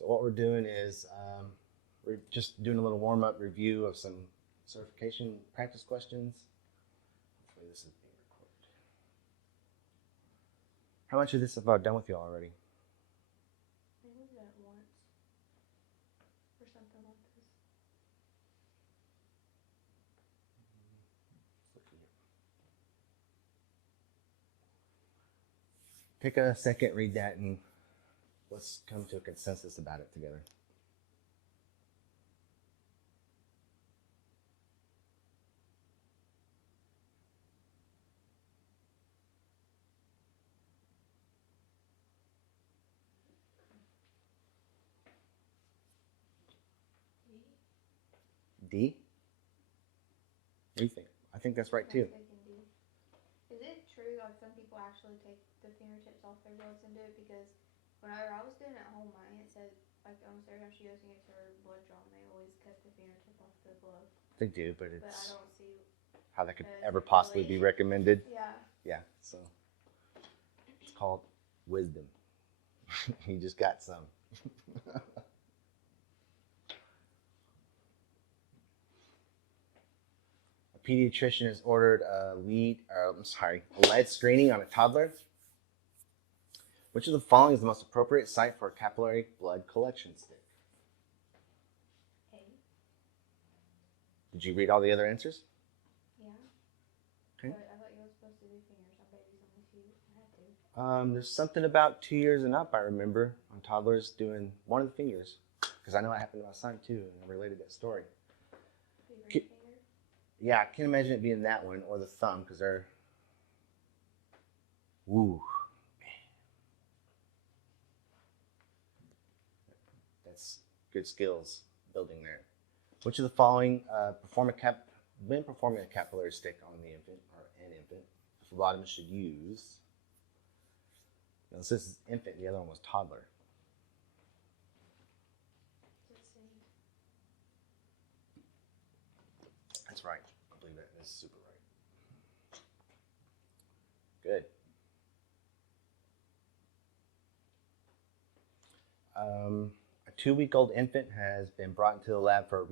So what we're doing is we're just doing a little warm-up review of some certification practice questions. Hopefully this is being recorded. How much of this have I done with you already? I think we did it once or something like this. Take a second, read that, and let's come to a consensus about it together. D? What do you think? I think that's right too. Is it true, like some people actually take the fingertips off their gloves and do it? Because whenever I was doing it at home, my aunt said, like almost every time she goes and gets her blood drawn, they always cut the fingertip off the glove. They do, but I it's don't see how that could ever possibly be recommended. Yeah. Yeah, so it's called wisdom. You just got some. A pediatrician has ordered a lead screening on a toddler. Which of the following is the most appropriate site for a capillary blood collection stick? A. Did you read all the other answers? Yeah. Okay. But I thought you were supposed to do fingers on babies only 2. I had to. There's something about 2 years and up, I remember, on toddlers doing one of the fingers. Because I know it happened to my son too, and I related that story. Finger? Yeah, I can't imagine it being that one or the thumb, because they're... Woo. That's good skills building there. Which of the following when performing a capillary stick on the infant or an infant, the phlebotomist should use? Now, this is infant, the other one was toddler. That's right. I believe that is super right. Good. A 2-week-old infant has been brought into the lab for a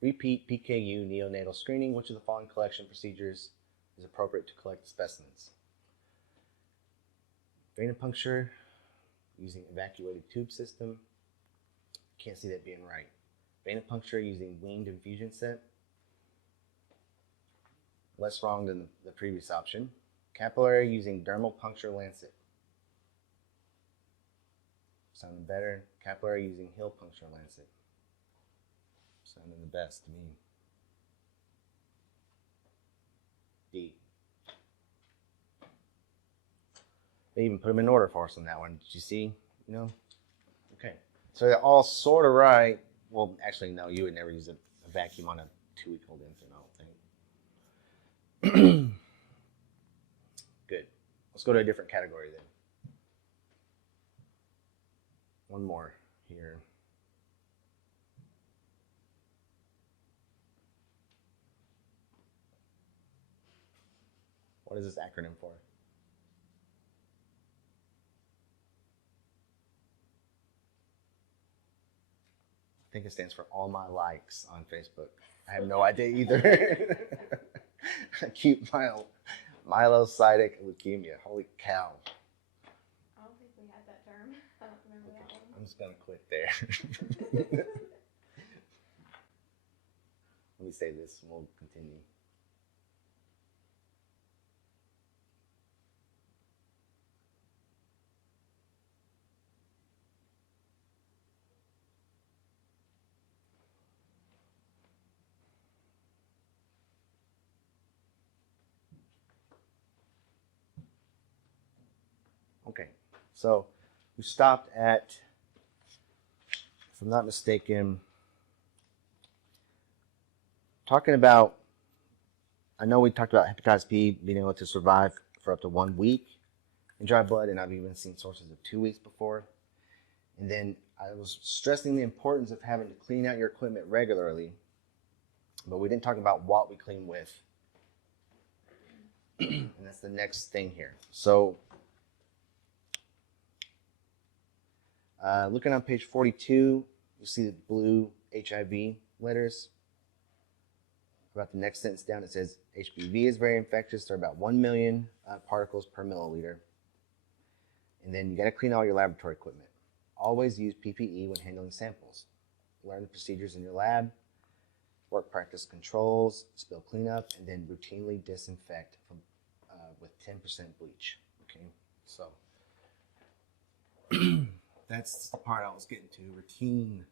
repeat PKU neonatal screening. Which of the following collection procedures is appropriate to collect specimens? Venipuncture using evacuated tube system. Can't see that being right. Venipuncture using winged infusion set. Less wrong than the previous option. Capillary using dermal puncture lancet. Sounding better. Capillary using heel puncture lancet. Sounding the best to me. D. They even put them in order for us on that one. Did you see? You know? Okay. So they're all sort of right. Well, actually, no. You would never use a vacuum on a 2-week-old infant, I don't think. Good. Let's go to a different category then. One more here. What is this acronym for? I think it stands for all my likes on Facebook. I have no idea either. Acute myelocytic leukemia. Holy cow. I don't think we had that term. I don't remember that one. I'm just going to quit there. Let me say this and we'll continue. Okay, so we stopped at, if I'm not mistaken, talking about, I know we talked about hepatitis B being able to survive for up to 1 week in dry blood, and I've even seen sources of 2 weeks before. And then I was stressing the importance of having to clean out your equipment regularly, but we didn't talk about what we clean with. And that's the next thing here. So Looking on page 42, you see the blue HIV letters. About the next sentence down, it says HPV is very infectious. There are about 1 million particles per milliliter. And then you got to clean all your laboratory equipment. Always use PPE when handling samples. Learn the procedures in your lab, work practice controls, spill cleanup, and then routinely disinfect with 10% bleach. Okay, so that's the part I was getting to. Routine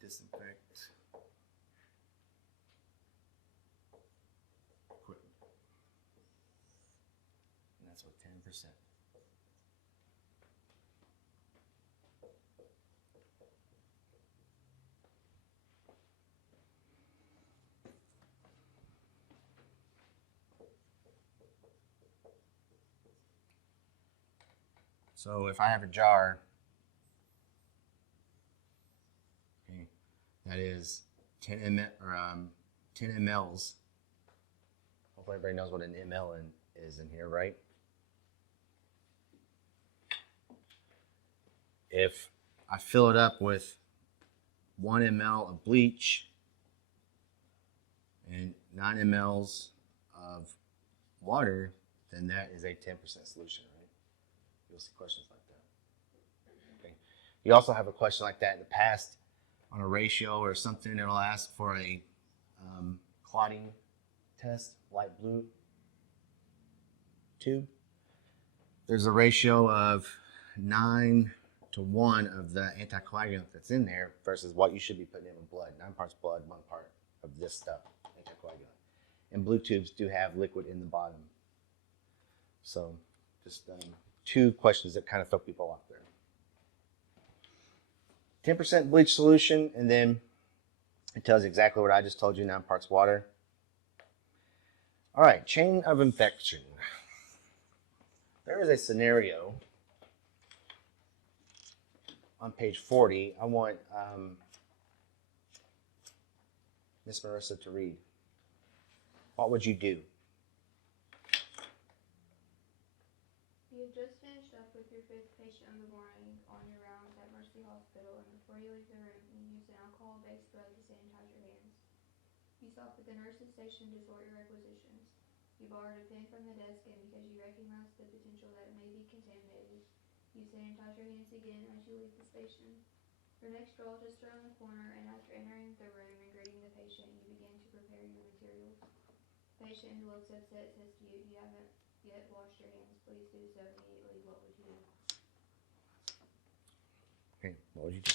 disinfect equipment. And that's with 10%. So if I have a jar, okay, that is 10 ml or 10 mLs. Hopefully everybody knows what an ml is in here, right? If I fill it up with 1 ml of bleach and 9 mLs of water, then that is a 10% solution, right? You'll see questions like that. Okay. You also have a question like that in the past on a ratio or something. It'll ask for a clotting test, light blue tube. There's a ratio of 9 to 1 of the anticoagulant that's in there versus what you should be putting in with blood. 9 parts blood, 1 part of this stuff, anticoagulant. And blue tubes do have liquid in the bottom. So just 2 questions that kind of throw people off there. 10% bleach solution, and then it tells you exactly what I just told you, 9 parts water. All right, chain of infection. There is a scenario on page 40. I want Miss Marissa to read. What would you do? You have just finished up with your 5th patient of the morning on your rounds at Mercy Hospital, and before you leave the room, you use an alcohol-based spray to sanitize your hands. You stop at the nurse's station to sort your requisitions. You borrowed a pen from the desk, and because you recognize the potential that it may be contaminated, you sanitize your hands again as you leave the station. Your next draw just around the corner, and after entering the room and greeting the patient, you begin to prepare your materials. The patient who looks upset says to you, "You haven't yet washed your hands. Please do so immediately." What would you do? Okay, what would you do?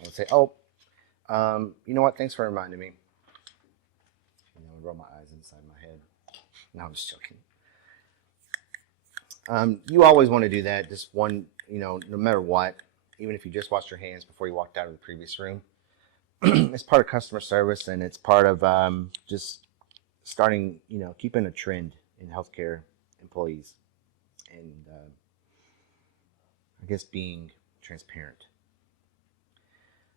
I would say, you know what? Thanks for reminding me. And I would roll my eyes inside my head. No, I'm just joking. You always want to do that. Just one, no matter what, even if you just washed your hands before you walked out of the previous room. It's part of customer service, and it's part of just starting, keeping a trend in healthcare employees, and I guess being transparent.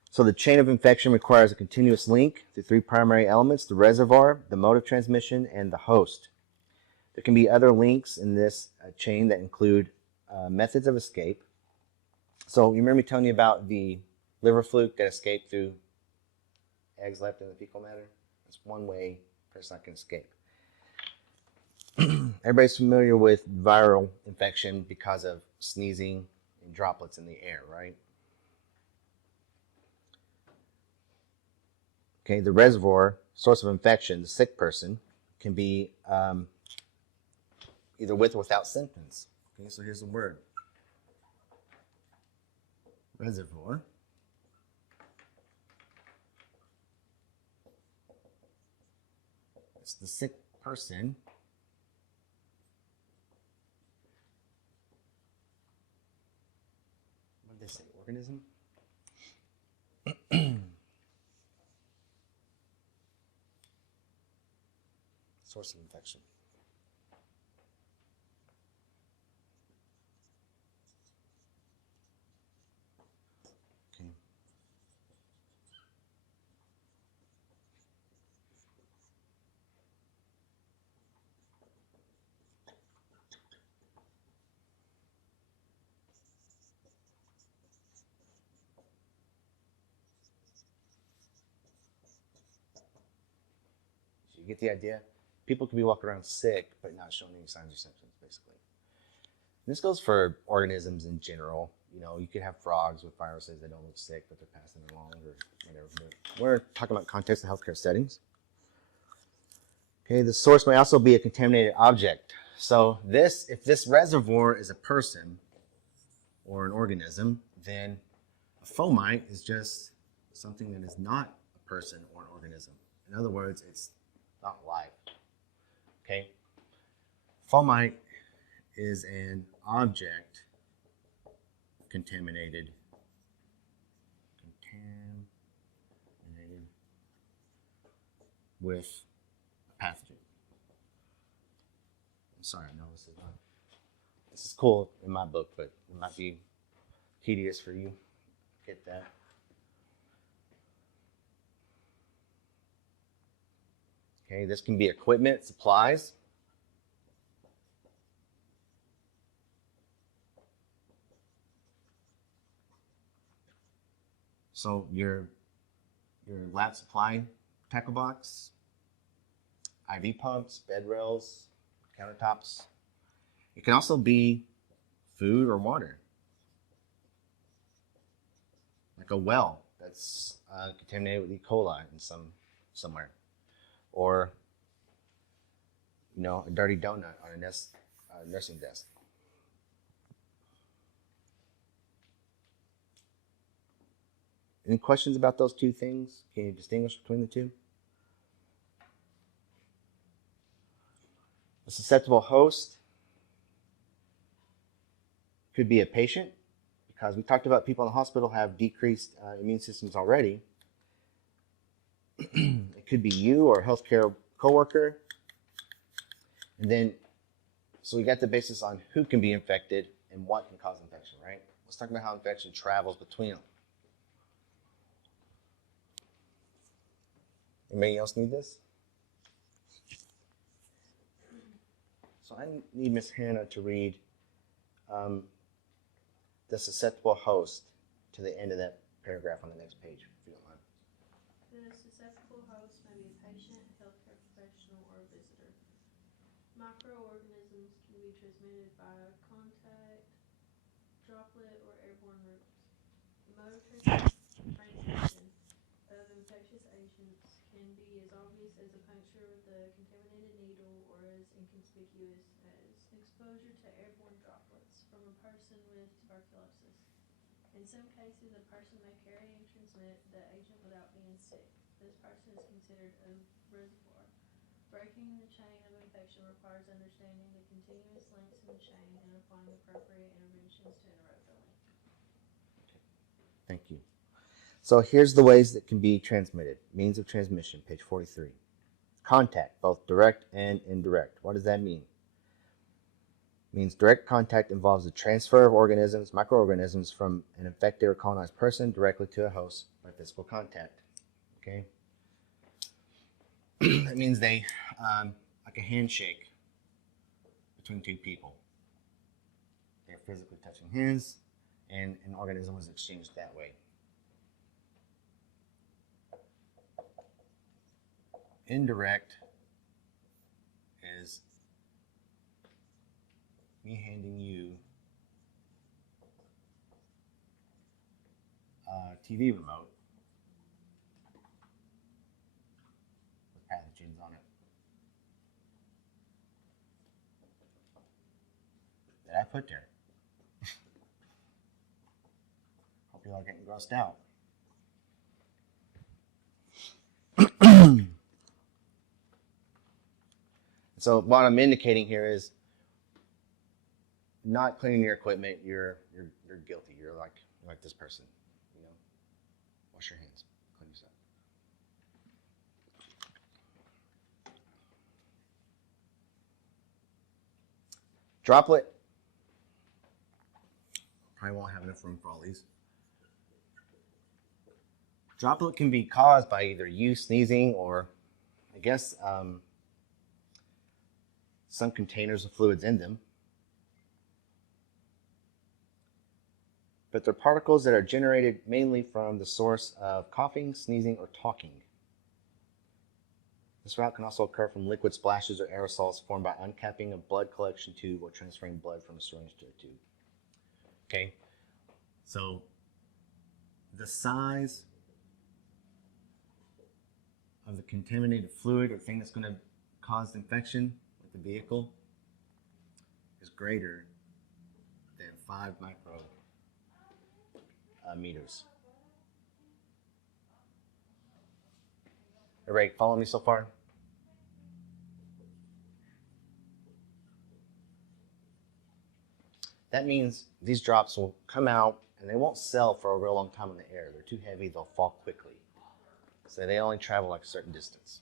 So the chain of infection requires a continuous link through 3 primary elements: the reservoir, the mode of transmission, and the host. There can be other links in this chain that include methods of escape. So you remember me telling you about the liver fluke that escaped through eggs left in the fecal matter? That's one way a person can escape. Everybody's familiar with viral infection because of sneezing and droplets in the air, right? Okay, the reservoir, source of infection, the sick person, can be either with or without symptoms. Okay, so here's the word. Reservoir. It's the sick person. What did they say? Organism? Source of infection. Okay. You get the idea? People can be walking around sick but not showing any signs or symptoms, basically. This goes for organisms in general. You know, you could have frogs with viruses that don't look sick, but they're passing along or whatever. But we're talking about context of healthcare settings. Okay, the source may also be a contaminated object. So if this reservoir is a person or an organism, then a fomite is just something that is not a person or an organism. In other words, it's not life. Okay? Fomite is an object contaminated with a pathogen. I'm sorry, I know this is cool in my book, but it might be tedious for you. Get that. Okay, this can be equipment, supplies. So your lab supply tackle box, IV pumps, bed rails, countertops. It can also be food or water, like a well that's contaminated with E. coli in somewhere, or a dirty donut on a nursing desk. Any questions about those two things? Can you distinguish between the two? A susceptible host could be a patient, because we talked about people in the hospital have decreased immune systems already. It could be you or a healthcare coworker. And then, so we got the basis on who can be infected and what can cause infection, right? Let's talk about how infection travels between them. Anybody else need this? So I need Miss Hannah to read the susceptible host to the end of that paragraph on the next page, if you don't mind. The susceptible host may be a patient, a healthcare professional, or a visitor. Microorganisms can be transmitted by contact, droplet, or airborne routes. The mode of transmission of infectious agents can be as obvious as a puncture with a contaminated needle or as inconspicuous as exposure to airborne droplets from a person with tuberculosis. In some cases, a person may carry and transmit the agent without being sick. This person is considered a reservoir. Breaking the chain of infection requires understanding the continuous links in the chain and applying appropriate interventions to interrupt the link. Thank you. So here's the ways that can be transmitted. Means of transmission, page 43. Contact, both direct and indirect. What does that mean? It means direct contact involves the transfer of organisms, microorganisms, from an infected or colonized person directly to a host by physical contact. Okay? That means they, like a handshake between two people. They're physically touching hands, and an organism was exchanged that way. Indirect is me handing you a TV remote with pathogens on it that I put there. Hope you all getting grossed out. So what I'm indicating here is not cleaning your equipment. You're guilty. You're like this person. Wash your hands. Clean yourself. Droplet. Probably won't have enough room for all these. Droplet can be caused by either you sneezing or, I guess, some containers of fluids in them. But they're particles that are generated mainly from the source of coughing, sneezing, or talking. This route can also occur from liquid splashes or aerosols formed by uncapping a blood collection tube or transferring blood from a syringe to a tube. Okay, so the size of the contaminated fluid or thing that's going to cause infection with the vehicle is greater than 5 micrometers. Everybody follow me so far? That means these drops will come out and they won't sell for a real long time in the air. They're too heavy, they'll fall quickly. So they only travel like a certain distance.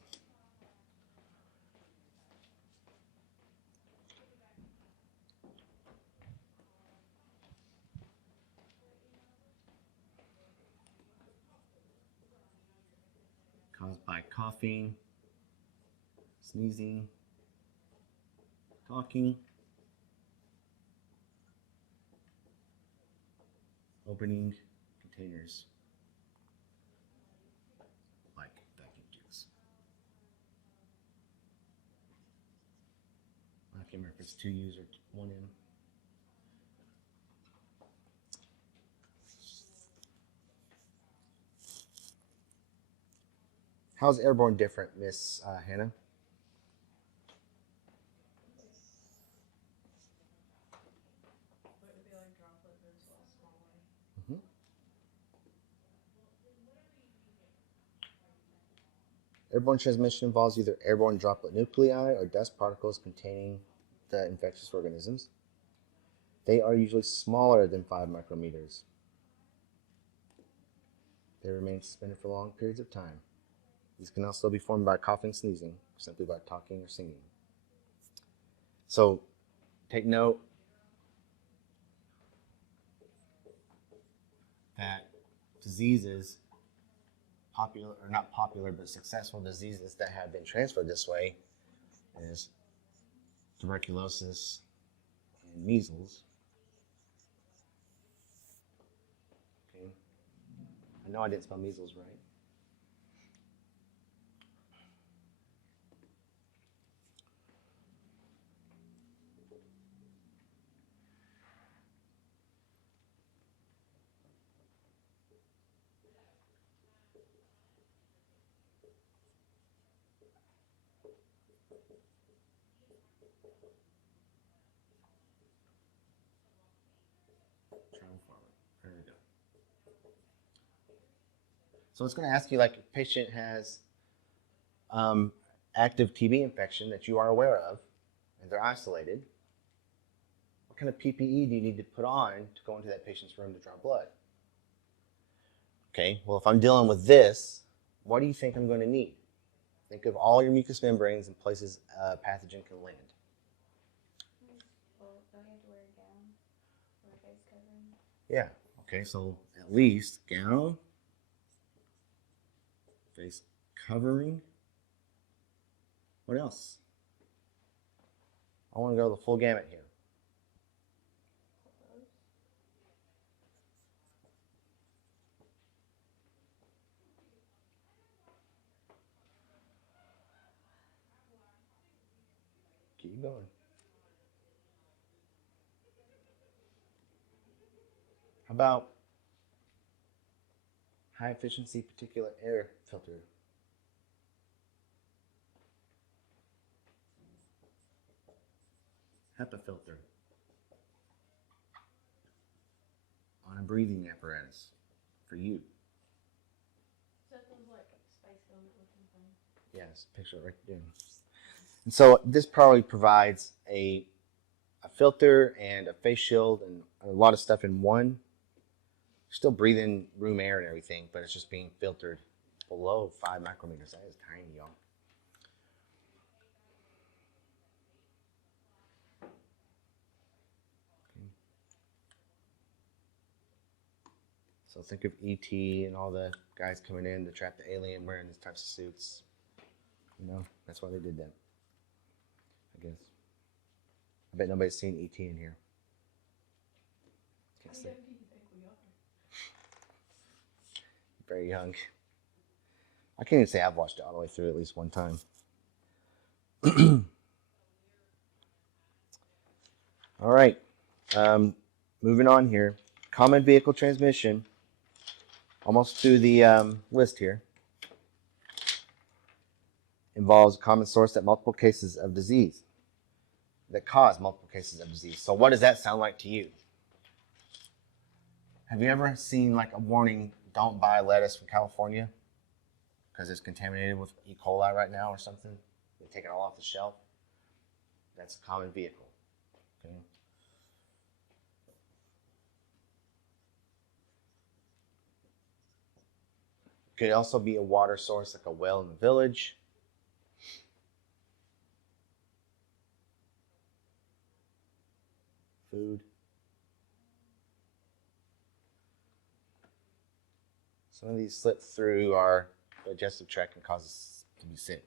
Caused by coughing, sneezing, talking, opening containers like vacuum tubes. I can't remember if it's 2U's or 1M. How's airborne different, Miss Hannah? Would it be like droplet, but it's a lot smaller? Mm-hmm. Airborne transmission involves either airborne droplet nuclei or dust particles containing the infectious organisms. They are usually smaller than 5 micrometers. They remain suspended for long periods of time. These can also be formed by coughing, sneezing, or simply by talking or singing. So take note that diseases, popular or not popular, but successful diseases that have been transferred this way is tuberculosis and measles. Okay. I know I didn't spell measles right. There we go. So it's going to ask you, like, if a patient has active TB infection that you are aware of, and they're isolated, what kind of PPE do you need to put on to go into that patient's room to draw blood? Okay, well, if I'm dealing with this, what do you think I'm going to need? Think of all your mucous membranes and places a pathogen can land. Well, don't you have to wear a gown or a face covering? Yeah, okay, so at least gown, face covering. What else? I want to go the full gamut here. Clothes. Keep going. How about high efficiency particulate air filter? HEPA filter on a breathing apparatus for you. Is that those like space helmet looking thing? Yes, picture it right there. And so this probably provides a filter and a face shield and a lot of stuff in one. Still breathing room air and everything, but it's just being filtered below 5 micrometers. That is tiny, y'all. Okay. So think of E.T. and all the guys coming in to trap the alien wearing these types of suits. You know, that's why they did that, I guess. I bet nobody's seen E.T. in here. How young do you think we are? Very young. I can't even say I've watched it all the way through at least one time. All right. Moving on here. Common vehicle transmission. Almost through the list here. Involves a common source that multiple cases of disease. That cause multiple cases of disease. So what does that sound like to you? Have you ever seen like a warning, don't buy lettuce from California because it's contaminated with E. coli right now or something? They take it all off the shelf. That's a common vehicle. Okay. Could also be a water source like a well in the village. Food. Some of these slip through our digestive tract and cause us to be sick.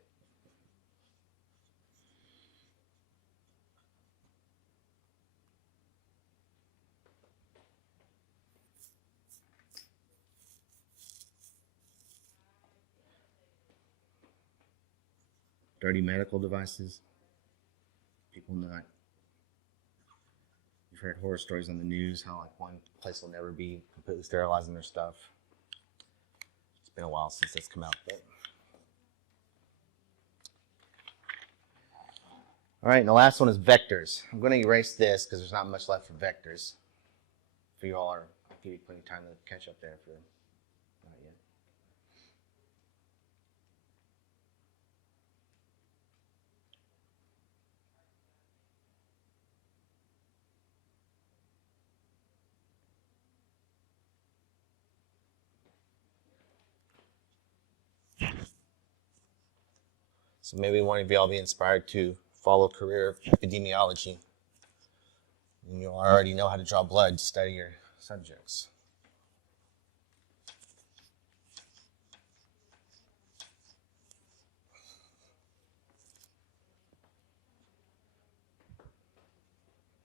Dirty medical devices. People not. You've heard horror stories on the news how like one place will never be completely sterilizing their stuff. It's been a while since that's come out. But... All right, and the last one is vectors. I'm going to erase this because there's not much left for vectors. For you all, I'll give you plenty of time to catch up there if you're not yet. So maybe one of you all be inspired to follow a career of epidemiology. And you already know how to draw blood to study your subjects.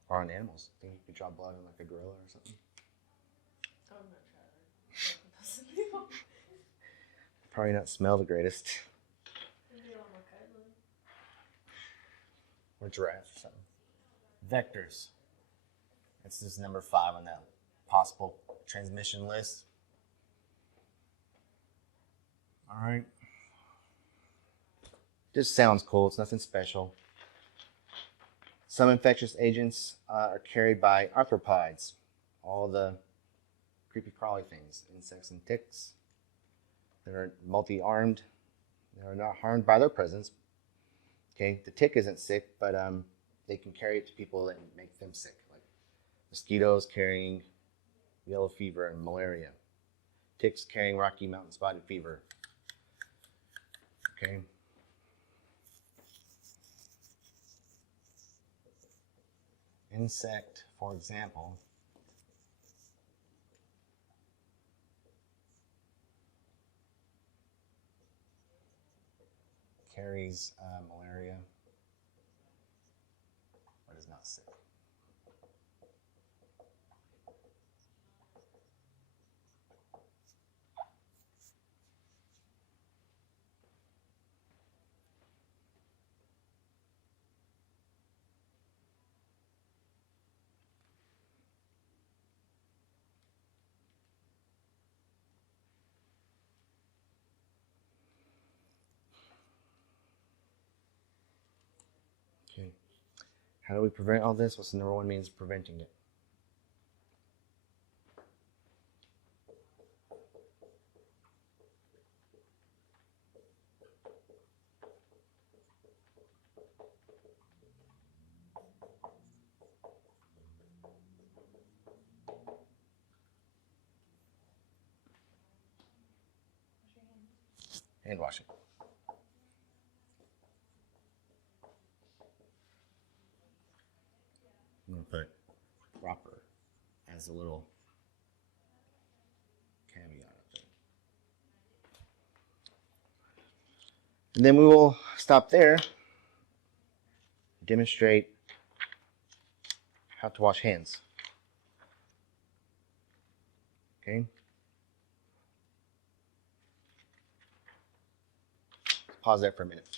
Or on animals. Think you could draw blood on like a gorilla or something? I'm not trying to work with those people. Probably not smell the greatest. Maybe on my Caitlin. Or giraffe or something. Vectors. That's just number 5 on that possible transmission list. All right. Just sounds cool. It's nothing special. Some infectious agents are carried by arthropods, all the creepy crawly things, insects and ticks. They're multi-armed. They're not harmed by their presence. Okay, the tick isn't sick, but they can carry it to people and make them sick, like mosquitoes carrying yellow fever and malaria, ticks carrying Rocky Mountain spotted fever. Okay. Insect, for example, carries malaria, but is not sick. Okay. How do we prevent all this? What's the number one means of preventing it? Hand washing. I'm going to put proper as a little caveat up there. And then we will stop there, demonstrate how to wash hands. Okay? Pause there for a minute.